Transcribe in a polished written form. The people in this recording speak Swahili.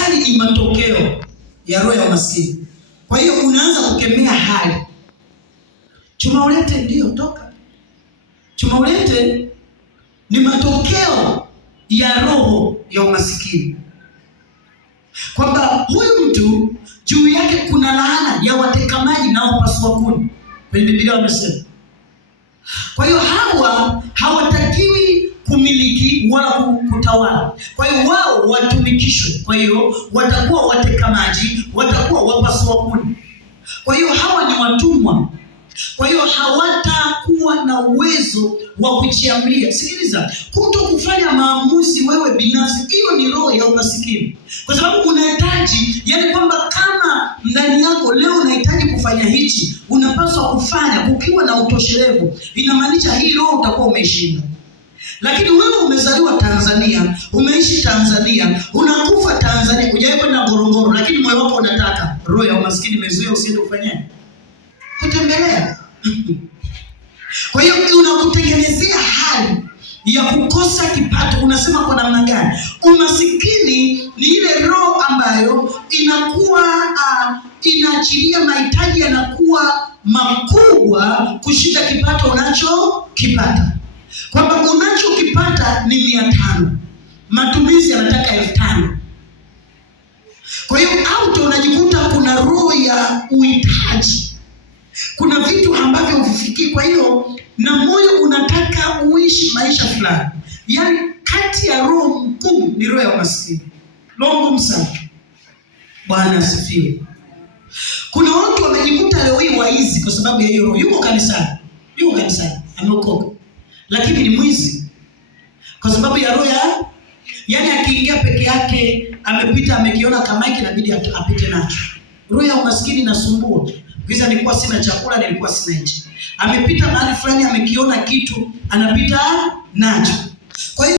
hali ni matokeo ya roho ya umaskini. Kwa hiyo unaanza kukemea hali. Chuma ulete ndio toka. Chuma ulete ni matokeo ya roho ya umaskini. Kwamba huyu mtu juu yake kuna laana ya watekamaji na wapasua kuni. Kwenye Biblia wamesema. Kwa hiyo hawa hawatakiwi kumiliki wala kutawala. Kwa hiyo wao watumikishwe. Kwa hiyo watakuwa watekamaji, watakuwa wapasua kuni. Kwa hiyo hawa ni watumwa. Kwa hiyo hawatakuwa na uwezo wa kujiamulia. Sikiliza, kuto kufanya maamuzi wewe binafsi, hiyo ni roho ya umasikini. Kwa sababu unahitaji, yani kwamba kama ndani yako leo unahitaji kufanya hichi, unapaswa kufanya kukiwa na utoshelevu. Inamaanisha hii roho utakuwa umeshinda. Lakini wewe umezaliwa Tanzania, umeishi Tanzania, unakufa Tanzania, hujawahi kwenda Ngorongoro, lakini moyo wako unataka. Roho ya umasikini imezuia usiende kufanya kutembelea. Kwa hiyo unakutengenezea hali ya kukosa kipato. Unasema kwa namna gani? Umasikini ni ile roho ambayo inakuwa inaachilia mahitaji yanakuwa makubwa kushinda kipato unachokipata. Kwamba unachokipata ni 500, matumizi yanataka 5000. Kwa hiyo auto unajikuta kuna roho ya uhitaji. Kuna vitu ambavyo hufikii. Kwa hiyo na moyo unataka uishi maisha fulani. Yaani kati ya roho mkuu ni roho ya umaskini. Roho ngumu sana. Bwana asifiwe. Kuna watu wamejikuta leo hii waizi kwa sababu ya hiyo roho. Yuko kanisani, ameokoka, lakini ni mwizi kwa sababu ya roho ya, yaani akiingia peke yake, amepita amekiona kama hiki inabidi apite nacho. Roho ya umaskini inasumbua. Giza nilikuwa sina chakula, nilikuwa sina hichi. Amepita mahali fulani amekiona kitu, anapita nacho. Kwa hiyo